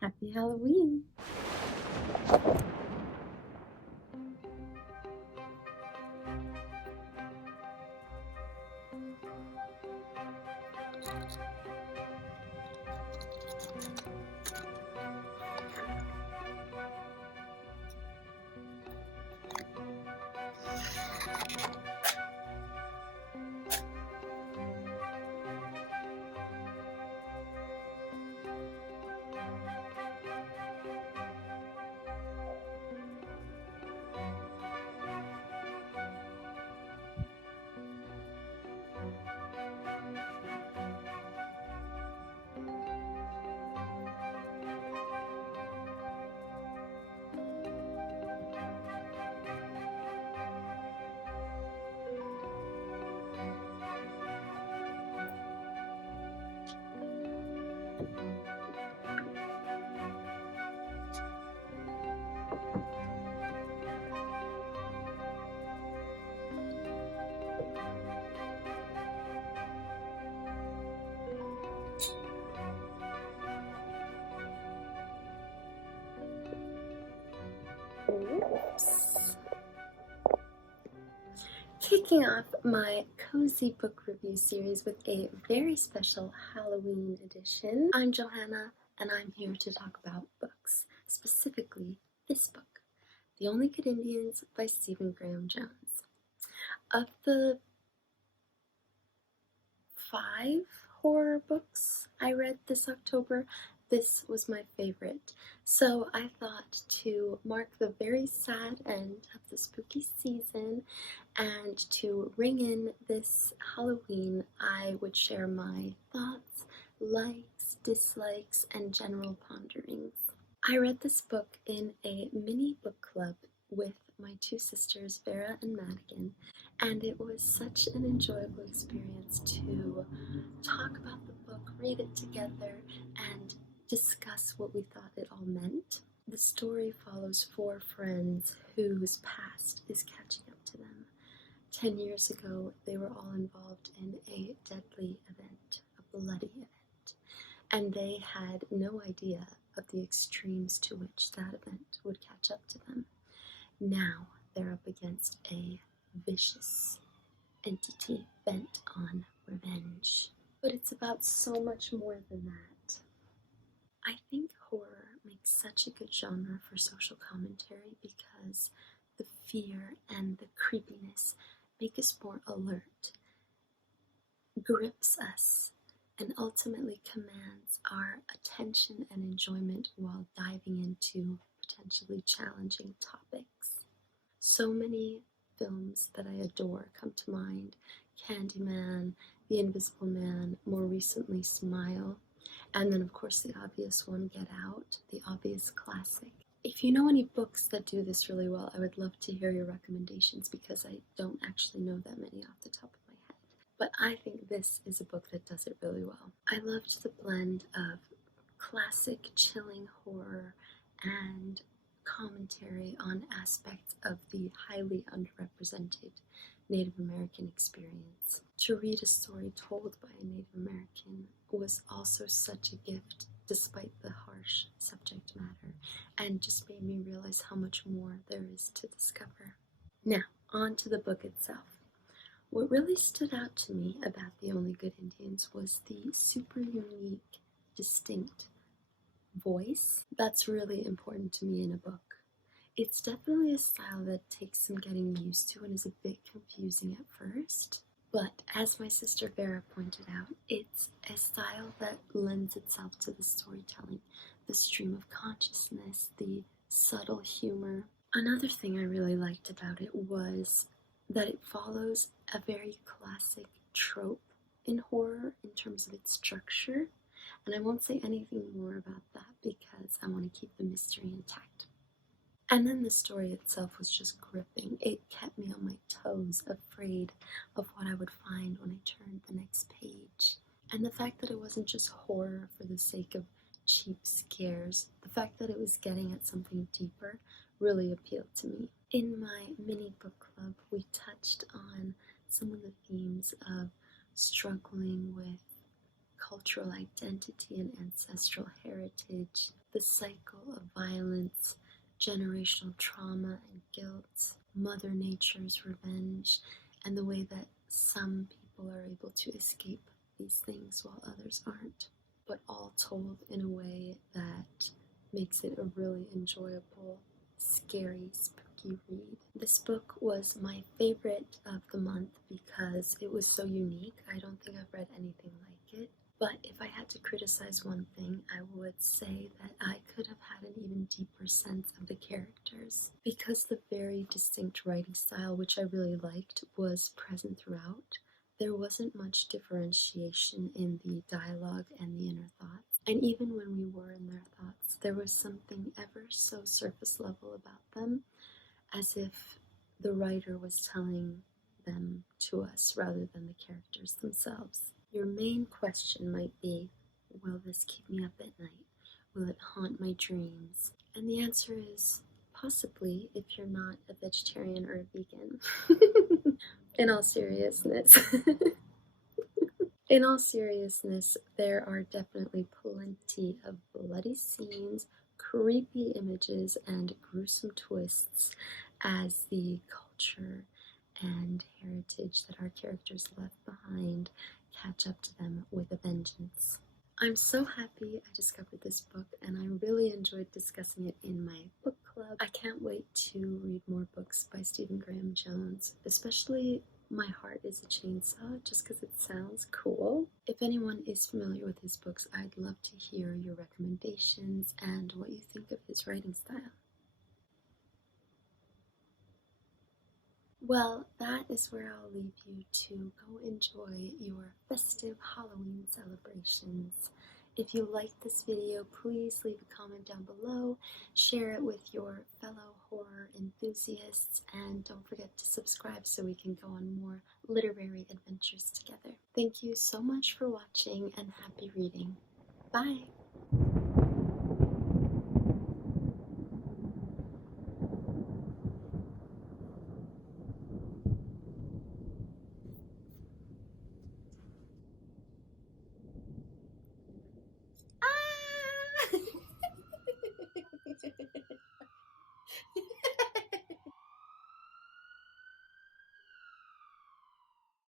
Happy Halloween! Oops. Kicking off my cozy book review series with a very special Halloween edition. I'm Johanna, and I'm here to talk about books, specifically this book, The Only Good Indians by Stephen Graham Jones. Of the 5 horror books I read this October, this was my favorite. So I thought to mark the very sad end of the spooky season and to ring in this Halloween, I would share my thoughts, likes, dislikes, and general ponderings. I read this book in a mini book club with my 2 sisters, Vera and Madigan, and it was such an enjoyable experience to talk about the book, read it together, and discuss what we thought it all meant. The story follows 4 friends whose past is catching up to them. 10 years ago, they were all involved in a deadly event, a bloody event, and they had no idea of the extremes to which that event would catch up to them. Now they're up against a vicious entity bent on revenge. But it's about so much more than that. I think horror makes such a good genre for social commentary because the fear and the creepiness make us more alert, grips us, and ultimately commands our attention and enjoyment while diving into potentially challenging topics. So many films that I adore come to mind: Candyman, The Invisible Man, more recently Smile, and then of course the obvious one, Get Out, the obvious classic. If you know any books that do this really well, I would love to hear your recommendations because I don't actually know that many off the top of my head. But I think this is a book that does it really well. I loved the blend of classic chilling horror and commentary on aspects of the highly underrepresented Native American experience. To read a story told by a Native American was also such a gift despite the harsh subject matter, and just made me realize how much more there is to discover. Now, on to the book itself. What really stood out to me about The Only Good Indians was the super unique, distinct voice. That's really important to me in a book. It's definitely a style that takes some getting used to and is a bit confusing at first. But as my sister Vera pointed out, it's a style that lends itself to the storytelling, the stream of consciousness, the subtle humor. Another thing I really liked about it was that it follows a very classic trope in horror in terms of its structure, and I won't say anything more about that because I want to keep the mystery intact. And then the story itself was just gripping. It kept me on my toes, afraid of what I would find when I turned the next page. And the fact that it wasn't just horror for the sake of cheap scares, the fact that it was getting at something deeper really appealed to me. In my mini book club, we touched on some of the themes of struggling with cultural identity and ancestral heritage, the cycle of violence, generational trauma and guilt, Mother Nature's revenge, and the way that some people are able to escape these things while others aren't, but all told in a way that makes it a really enjoyable, scary, spooky read. This book was my favorite of the month because it was so unique. I don't think I've read anything like it. But if I had to criticize one thing, I would say that I could have had an even deeper sense of the characters. Because the very distinct writing style, which I really liked, was present throughout, there wasn't much differentiation in the dialogue and the inner thoughts. And even when we were in their thoughts, there was something ever so surface level about them, as if the writer was telling them to us rather than the characters themselves. Your main question might be, will this keep me up at night? Will it haunt my dreams? And the answer is possibly, if you're not a vegetarian or a vegan. In all seriousness. In all seriousness, there are definitely plenty of bloody scenes, creepy images, and gruesome twists as the culture and heritage that our characters left behind catch up to them with a vengeance. I'm so happy I discovered this book, and I really enjoyed discussing it in my book club. I can't wait to read more books by Stephen Graham Jones, especially My Heart is a Chainsaw, just because it sounds cool. If anyone is familiar with his books, I'd love to hear your recommendations and what you think of his writing style. Well, that is where I'll leave you to go enjoy your festive Halloween celebrations. If you liked this video, please leave a comment down below, share it with your fellow horror enthusiasts, and don't forget to subscribe so we can go on more literary adventures together. Thank you so much for watching, and happy reading. Bye!